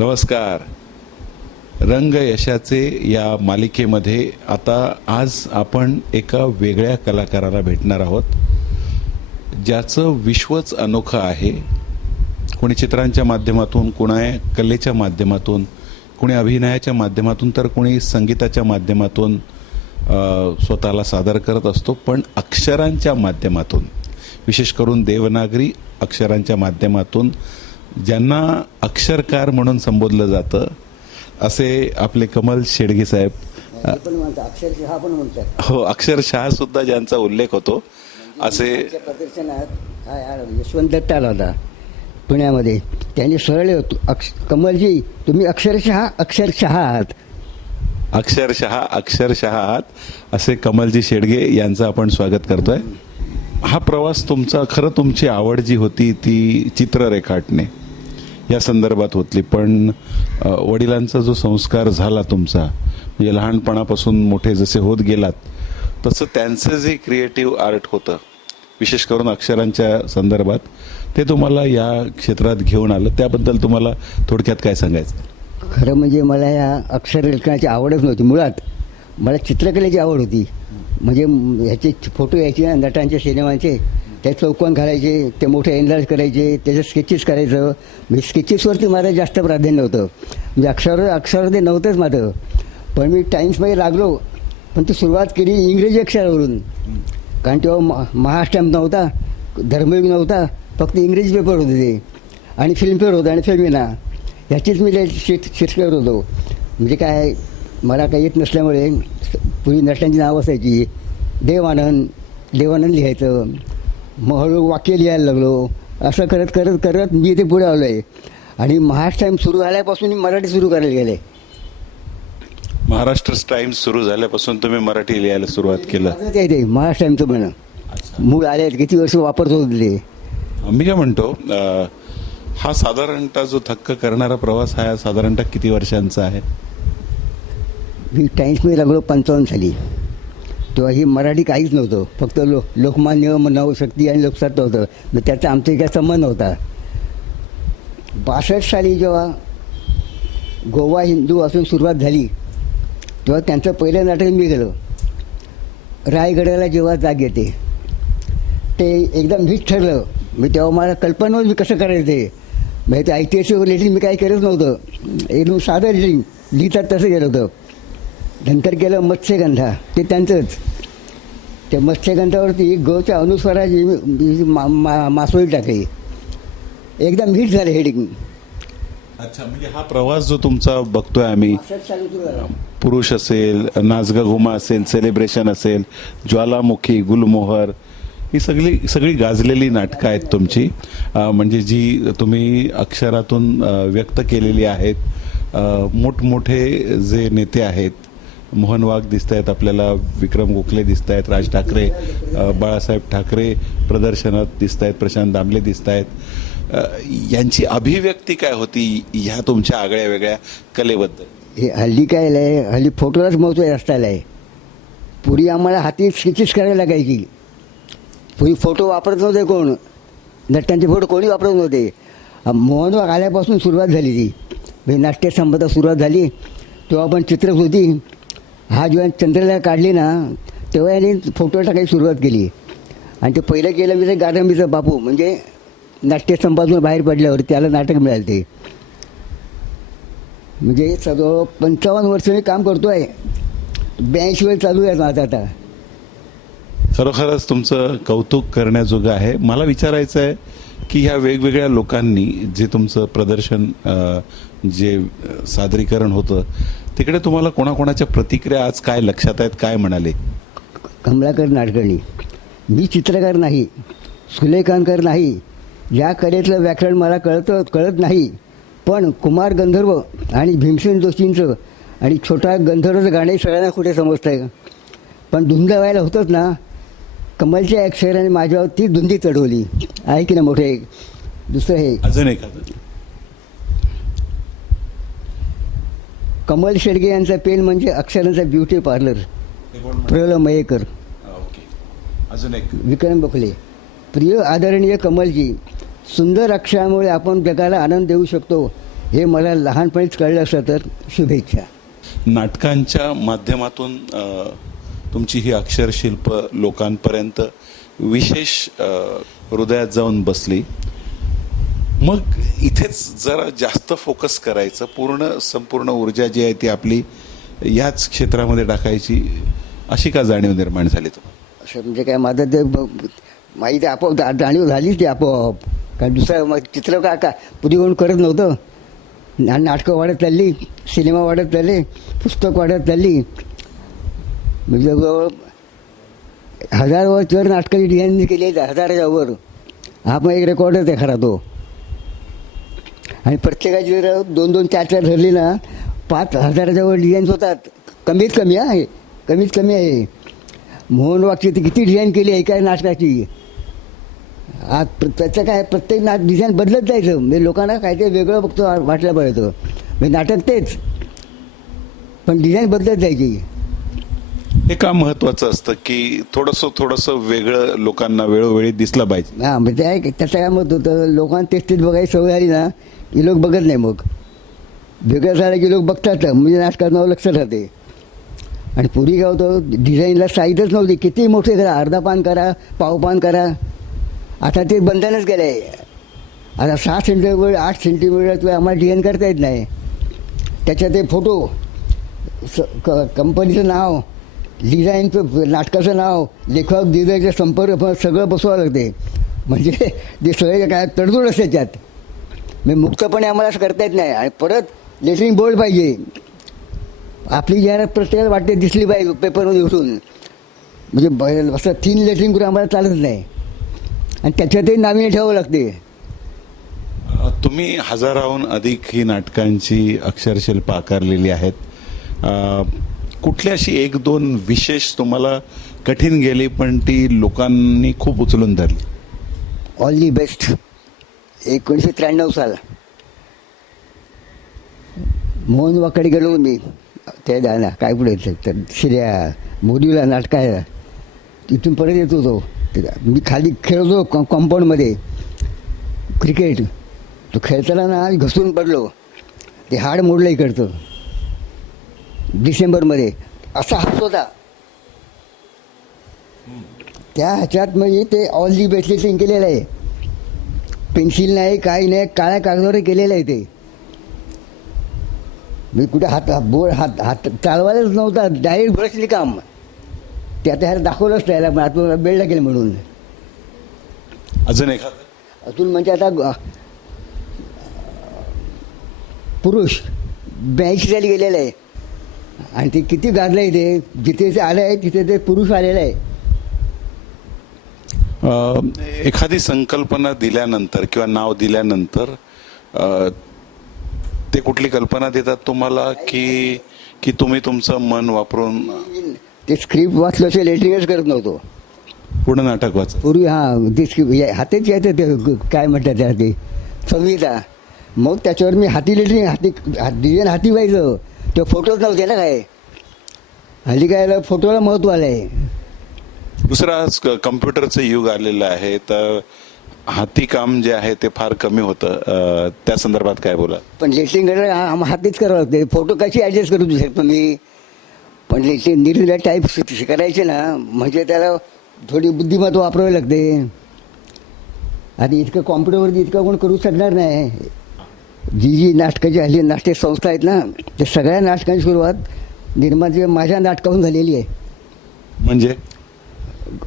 नमस्कार. रंग यशाचे या मालिकेमध्ये आता आज आपण एका वेगळ्या कलाकाराला भेटणार आहोत, ज्याचं विश्वच अनोखं आहे. कोणी चित्रांच्या माध्यमातून, कोणी कलेच्या माध्यमातून, कोणी अभिनयाच्या माध्यमातून, तर कोणी संगीताच्या माध्यमातून स्वतःला सादर करत असतो. पण अक्षरांच्या माध्यमातून, विशेष करून देवनागरी अक्षरांच्या माध्यमातून ज्यांना अक्षरकार म्हणून संबोधलं जातं, असे आपले कमल शेडगे साहेब. अक्षरशः पण म्हणतात. हो, अक्षरशः सुद्धा ज्यांचा उल्लेख होतो असे. प्रदर्शनात यशवंत दत्त आला होता पुण्यामध्ये. त्यांनी सरळ होतो, कमलजी तुम्ही अक्षरशः आहात. अक्षरशः आहात असे कमलजी शेडगे यांचं आपण स्वागत करतोय. हा प्रवास तुमचा, खरं तुमची आवड जी होती ती चित्र रेखाटणे या संदर्भात होती, पण वडिलांचा जो संस्कार झाला तुमचा, म्हणजे लहानपणापासून मोठे जसे होत गेलात तसं त्यांचं जे क्रिएटिव्ह आर्ट होतं, विशेष करून अक्षरांच्या संदर्भात, ते तुम्हाला या क्षेत्रात घेऊन आलं. त्याबद्दल तुम्हाला थोडक्यात काय सांगायचं? खरं म्हणजे मला या अक्षर लेखनाची आवडच नव्हती. मुळात मला चित्रकलेची आवड होती. म्हणजे ह्याचे फोटो यायचे ना नटांच्या सिनेमांचे, ते चौकोन घालायचे, ते मोठे एनलार्ज करायचे, त्याचे स्केचेस करायचं. म्हणजे स्केचेसवरती माझं जास्त प्राधान्य होतं. म्हणजे अक्षर ते नव्हतंच माझं. पण मी टाइम्समध्ये लागलो, पण ती सुरुवात केली इंग्रजी अक्षरावरून. कारण तेव्हा महास्टॅम्प नव्हता, धर्मयुग नव्हता, फक्त इंग्रजी पेपर होते ते, आणि फिल्मफेअर होतं आणि फेमिना, ह्याचीच मी शिस्त करत होतो. म्हणजे काय, मला काही येत नसल्यामुळे पूर्वी नटांची नाव असायची, देवानंद लिहायचं. मग हळूहळू वाक्य लिहायला लागलो. असं करत करत करत मी इथे पुढे आलो आहे. आणि महाराष्ट्र टाइम्स सुरू झाल्यापासून मी मराठी सुरू करायला गेले. महाराष्ट्र टाइम्स सुरू झाल्यापासून तुम्ही मराठी लिहायला सुरुवात केलं? ते महाराष्ट्र टाइम्सचं म्हणणं मूळ आले किती वर्ष वापरत होते ते. मी काय म्हणतो, हा साधारणतः जो थक्क करणारा प्रवास हा साधारणतः किती वर्षांचा आहे? मी टाइम्समध्ये लागलो 55 साली. तेव्हा ही मराठी काहीच नव्हतं, फक्त लोकमान्य, नवशक्ती आणि लोकसत्ता होतं. मग त्याचा आमचा काही संबंध नव्हता. 62 साली जेव्हा गोवा हिंदू असून सुरुवात झाली, तेव्हा त्यांचं पहिलं नाटक मी केलं, रायगडाला जेव्हा जाग येते. ते एकदम हिट ठरलं. मी तेव्हा मला कल्पना नव्हती मी कसं करायचं ते. म्हणजे ते ऐतिहासिक रिलेटिंग मी काही करत नव्हतं, एकदम साधं रिलेटिंग लिहितात तसं केलं होतं. नंतर केलं मत्स्यगंधा, ते त्यांचंच. ते मत्स्यगंधावरती गच्या अनुस्वाराची मासोळी टाकली, एकदम हिट झालं हेडिंग. अच्छा, म्हणजे हा प्रवास जो तुमचा बघतोय आम्ही, पुरुष असेल, नाचगा घुमा असेल, सेलिब्रेशन असेल, ज्वालामुखी, गुलमोहर, ही सगळी गाजलेली नाटकं आहेत तुमची, म्हणजे जी तुम्ही अक्षरातून व्यक्त केलेली आहेत. मोठमोठे जे नेते आहेत, मोहन वाघ दिसत आहेत आपल्याला, विक्रम गोखले दिसत आहेत, राज ठाकरे, बाळासाहेब ठाकरे प्रदर्शनात दिसत आहेत, प्रशांत दामले दिसत आहेत. यांची अभिव्यक्ती काय होती ह्या तुमच्या आगळ्या वेगळ्या कलेबद्दल? हे हल्ली काय आहे, हल्ली फोटोलाच महत्त्व असताना आहे. पूर्वी आम्हाला हाती स्केचेस करायला लागायची. पूर्वी फोटो वापरत नव्हते कोण, नटांचे फोटो कोणी वापरत नव्हते. मोहन वाघ आल्यापासून सुरुवात झाली ती. म्हणजे नाट्यसंपदा सुरुवात झाली तेव्हा पण चित्रच होती. हा जेव्हा चंद्रलेखा काढली ना, तेव्हा याने फोटो टाकायची सुरुवात केली. आणि ते पहिलं केलं मी ते गारंबीचं बापू, म्हणजे नाट्यसंपादून बाहेर पडल्यावर त्याला नाटक मिळालं ते. म्हणजे 55 वर्ष मी काम करतो आहे. 82 वेळ चालू आहे माझं आता. खरोखरच तुमचं कौतुक करण्याजोगं आहे. मला विचारायचं आहे की ह्या वेगवेगळ्या लोकांनी जे तुमचं प्रदर्शन, जे सादरीकरण होतं, तिकडे तुम्हाला कोणाकोणाच्या प्रतिक्रिया आज काय लक्षात आहेत, काय म्हणाले? कमलाकर नाडकर्णी, मी चित्रकार नाही, सुलेखानकर नाही, या कलेतलं व्याकरण मला कळत नाही. पण कुमार गंधर्व आणि भीमसेन जोशींचं आणि छोटा गंधर्वचं गाणे सगळ्यांना कुठे समजतं आहे. पण धुंद व्हायला होतंच ना, कमलच्या अक्षराने माझ्यावर ती धुंदी चढवली आहे की ना. मोठे दुसरं हे अजून एक कमल शेडगे यांचा पेन म्हणजे अक्षरांचा ब्युटी पार्लर, प्रफुल्ल मयेकर. अजून एक विक्रम गोखले. प्रिय आदरणीय कमलजी, सुंदर अक्षरामुळे आपण जगाला आनंद देऊ शकतो हे मला लहानपणीच कळलं असतं तर शुभेच्छा. नाटकांच्या माध्यमातून तुमची ही अक्षरशिल्प लोकांपर्यंत विशेष हृदयात जाऊन बसली. मग इथेच जरा जास्त फोकस करायचं, संपूर्ण ऊर्जा जी आहे ती आपली याच क्षेत्रामध्ये टाकायची, अशी का जाणीव निर्माण झाली तुम्हाला? असं म्हणजे काय माझं ते माहिती आपोआप जाणीव झालीच ती आपोआप. कारण दुसरं मग चित्र का पुढे कोण करत नव्हतं. नाटकं वाढत चालली, सिनेमा वाढत चालले, पुस्तक वाढत चालली. म्हणजे जवळजवळ हजारावर नाटकाची डिझाईन केली आहे, हजाराच्या वर. हा पण एक रेकॉर्डच आहे खरा तो. आणि प्रत्येकाची जर 2-2, 4-4 धरली ना, 5,000च्या वर डिझाईन्स होतात. कमीत कमी आहे. मोहन वागची ती किती डिझाईन केली आहे एका नाटकाची. आज त्याचं काय, प्रत्येक डिझाईन बदलत जायचं. म्हणजे लोकांना काहीतरी वेगळं बघतो वाटलं पाहिजे. म्हणजे नाटक तेच, पण डिझाईन बदलत जायची. हे का महत्वाचं असतं की थोडंसं वेगळं लोकांना वेळोवेळी दिसलं पाहिजे? हां, म्हणजे त्याचं काय मत होतं, लोकांना तेच बघायची सवय झाली ना की लोक बघत नाही. मग वेगळं झालं की लोक बघतात, म्हणजे नाटकात नाव लक्ष राहते. आणि पूर्वी काय होतं, डिझाईनला साईजच नव्हती. किती मोठे करा, अर्धा पान करा, पाव पान करा. आता ते बंधनच केलं आहे. आता 6 सेंटीमीटर 8 सेंटीमीटर आम्हाला डिझाईन करता येत नाही. त्याच्यात ते फोटो, कंपनीचं नाव, डिझाईनचं, नाटकाचं नाव, लेखक दिग्दर्शक संपर्क सगळं बसवावं लागते. म्हणजे ते सगळे काय तडजोड असते त्याच्यात. म्हणजे मुक्तपणे आम्हाला असं करता येत नाही. आणि परत लेटरिंग बोर्ड पाहिजे. आपली जाहिरात प्रत्येकाला वाटते दिसली पाहिजे पेपरमध्ये उठून. म्हणजे असं 3 लेटरिंग करून आम्हाला चालत नाही. आणि त्याच्यातही नाविन्य ठेवावं लागते. तुम्ही हजाराहून अधिक ही नाटकांची अक्षरशिल्प आकारलेली आहेत. कुठली अशी 1-2 विशेष तुम्हाला कठीण गेली पण ती लोकांनी खूप उचलून धरली? ऑल दी बेस्ट 1993 साल मोहन वाकडे गेलो मी. ते ना काय पुढे तर शिर्या मोदीला नाटक आहे, तिथून परत येत होतो. मी खाली खेळतो कॉम्पाऊंडमध्ये क्रिकेट. तो खेळताना ना घसरून पडलो, ते हाड मोडलं इकडचं. डिसेंबरमध्ये असा हात होता. त्या ह्याच्यात म्हणजे ते ऑल दी बेस्ट लिस्टिंग केलेलं आहे. पेन्सिल नाही, काही नाही, काळ्या कागदावर केलेलं आहे ते. मी कुठे हात चालवायलाच नव्हता, डायरेक्ट ब्रशली काम. ते आता ह्याला दाखवलंच त्याला, पण आता बेल्डला केलं म्हणून. अजून एखादं? अजून म्हणजे आता पुरुष 82 साली गेलेलं आहे. आणि ते किती गाजलं आहे. ते जिथे ते आलं आहे तिथे ते पुरुष आलेलं आहे. एखादी संकल्पना दिल्यानंतर किंवा नाव दिल्यानंतर ते कुठली कल्पना देतात तुम्हाला की तुम्ही तुमचं मन वापरून? ते स्क्रिप्ट वाचल्याशिवाय लेटरिंगच करत नव्हतो. पूर्ण नाटक वाच पूर्वी ते स्क्रिप्ट हातीच यायचं. ते काय म्हणतात त्याला, ते संहिता. मग त्याच्यावर मी हाती लेटरिंग, डिझाईन हाती व्हायचं. ते फोटोच नव्हते ना काय. हल्ली काय फोटोला महत्त्व आलं आहे. दुसरं आज कम्प्युटरचं युग आलेलं आहे, तर हाती काम जे आहे ते फार कमी होतं. त्या संदर्भात काय बोला? पण लेटरिंग करायला हातीच करावं लागते. फोटो कशी ॲडजस्ट करू शकतो मी. पण लेटरिंग निरनिराळे टाईप करायचे ना, म्हणजे त्याला थोडी बुद्धिमत्ता वापरावी लागते. आता इतकं कॉम्प्युटरवरती इतकं कोण करू शकणार नाही. जी नाटकाची हल्ली नाट्य संस्था आहेत ना, त्या सगळ्या नाटकांची सुरुवात निर्माती माझ्या नाटकाहून झालेली आहे. म्हणजे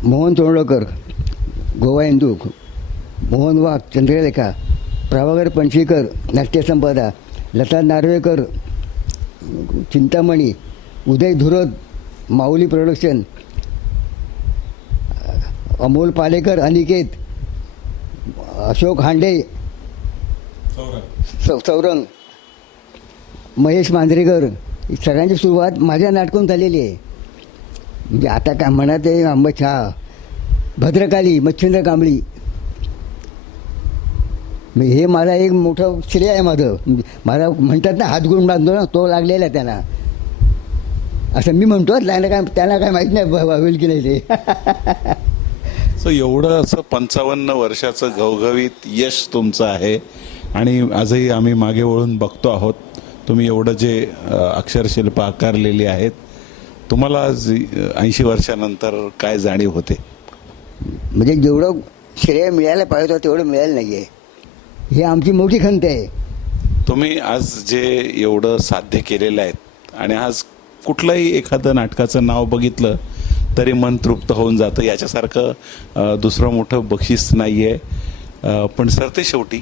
मोहन तोंडकर, गोवा हिंदू, मोहन वाघ, चंद्रलेखा, प्रभाकर पणशीकर, नाट्यसंपदा, लता नार्वेकर, चिंतामणी, उदय धुरत, माऊली प्रोडक्शन, अमोल पालेकर, अनिकेत, अशोक हांडे, सौरंग, महेश मांजरेकर, सगळ्यांची सुरुवात माझ्या नाटकून झालेली आहे. म्हणजे आता काय म्हणत आहे, आंबछा, भद्रकाली, मच्छिंद्र कांबळी. हे मला एक मोठं श्रेय आहे माझं. मला म्हणतात ना हात गुण बांधतो ना, तो लागलेला आहे त्यांना. असं मी म्हणतो, त्यांना काय माहीत नाही होईल की नाही ते. सो एवढं असं 55 वर्षाचं घवघवीत यश तुमचं आहे. आणि आजही आम्ही मागे वळून बघतो आहोत तुम्ही एवढं जे अक्षरशिल्प आकारलेली आहेत. तुम्हाला आज 80 वर्षानंतर काय जाणीव होते? म्हणजे जेवढं श्रेय मिळायला पाहिजे होतं तेवढं मिळालं नाही आहे. ही आमची मोठी खंत आहे. तुम्ही आज जे एवढं साध्य केलेलं आहेत आणि आज कुठलंही एखादं नाटकाचं नाव बघितलं तरी मन तृप्त होऊन जातं. याच्यासारखं दुसरं मोठं बक्षीस नाही आहे. पण सरते शेवटी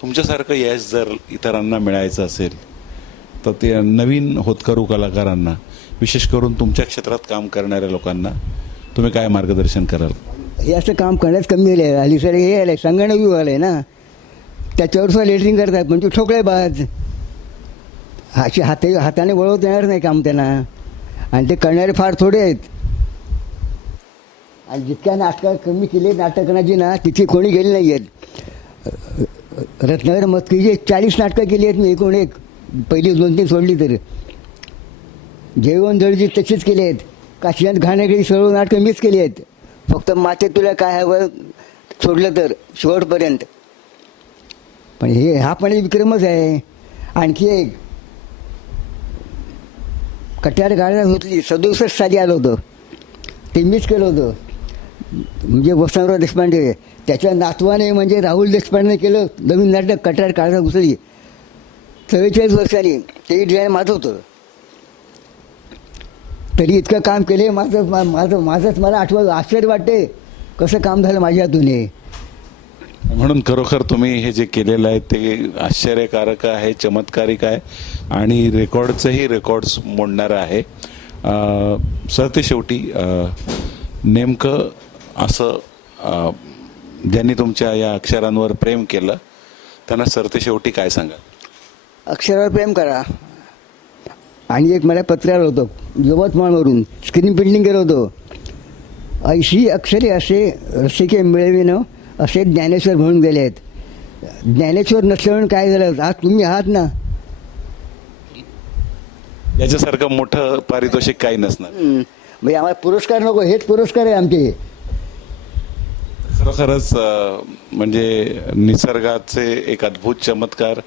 तुमच्यासारखं यश जर इतरांना मिळायचं असेल तर ते नवीन होतकरू कलाकारांना, विशेष करून तुमच्या क्षेत्रात काम करणाऱ्या लोकांना तुम्ही काय मार्गदर्शन कराल? हे असं काम करण्यास कमी आलं आहे. हल्ली सर हे आलं आहे, संगणक युग आलं आहे ना, त्याच्यावर सुद्धा लेटरिंग करतात. पण तू ठोकळे बाज हाताने वळवत येणार नाही काम त्यांना. आणि ते करणारे फार थोडे आहेत. आणि जितक्या नाटकं कमी केली नाटकनाची ना, तिथे कोणी गेली नाही आहेत. रत्नाकर मस्कीची 40 नाटकं केली आहेत मी, एकूण एक. पहिली 2-3 सोडली तर. जेवण जळजी तशीच केली आहेत. काशीनाथ घाणेगिरी सर्व नाटकं मीच केली आहेत. फक्त माते तुला काय हवं सोडलं तर शेवटपर्यंत. पण हा पण एक विक्रमच आहे. आणखी एक कट्यार गाड्या होतली 67 साली आलं होतं, ते मीच केलं होतं. म्हणजे वसंतराव देशपांडे त्याच्या नातवाने म्हणजे राहुल देशपांडेने केलं नवीन नाटक कट्यार काढा घुसली 44 वर्षांनी. ते डिझाईन माझं होतं. तरी इतकं काम केले माझंच मला आश्चर्य वाटते कसं काम झालं माझ्या हातून हे. म्हणून खरोखर तुम्ही हे जे केलेलं आहे ते आश्चर्यकारक आहे, चमत्कारिक आहे आणि रेकॉर्ड्स मोडणारं आहे. सरते शेवटी नेमकं असं ज्यांनी तुमच्या या अक्षरांवर प्रेम केलं त्यांना सरते शेवटी काय सांगा? अक्षरावर प्रेम करा. आणि एक मला पत्र आलं होतं यवतमाळवरून, स्क्रीन प्रिंटिंग केलं होतं. 80 अक्षरे असे रसिके मिळविणं असे ज्ञानेश्वर म्हणून गेले आहेत. ज्ञानेश्वर नसल्यावर काय झालं? आज तुम्ही आहात ना. याच्यासारखं मोठं पारितोषिक काही नसणार. म्हणजे आम्हाला पुरस्कार नको, हेच पुरस्कार आहे आमचे. खरोखरच म्हणजे निसर्गाचे एक अद्भुत चमत्कार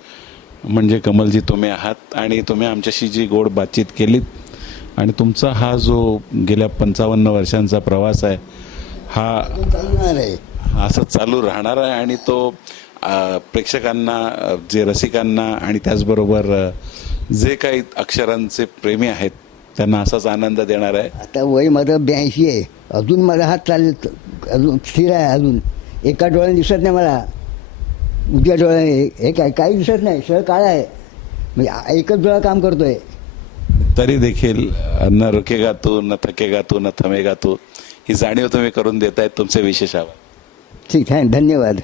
म्हणजे कमलजी तुम्ही आहात. आणि तुम्ही आमच्याशी जी गोड बातचीत केलीत आणि तुमचा हा जो गेल्या 55 वर्षांचा प्रवास आहे हा चालणार आहे, असं चालू राहणार आहे. आणि तो प्रेक्षकांना, जे रसिकांना आणि त्याचबरोबर जे काही अक्षरांचे प्रेमी आहेत त्यांना असाच आनंद देणार आहे. आता वय माझं 82 आहे. अजून माझा हात अजून स्थिर आहे. अजून एका डोळ्याने दिसत नाही मला, उजव्या डोळ्याने हे काही दिसत नाही, सगळं काळं आहे. म्हणजे एकच डोळा काम करतोय. तरी देखील न रुकेगा तू, न थकेगा तू, न थमेगा तू, ही जाणीव तुम्ही करून देतायत. तुमचे विशेष आभार. ठीक आहे, धन्यवाद.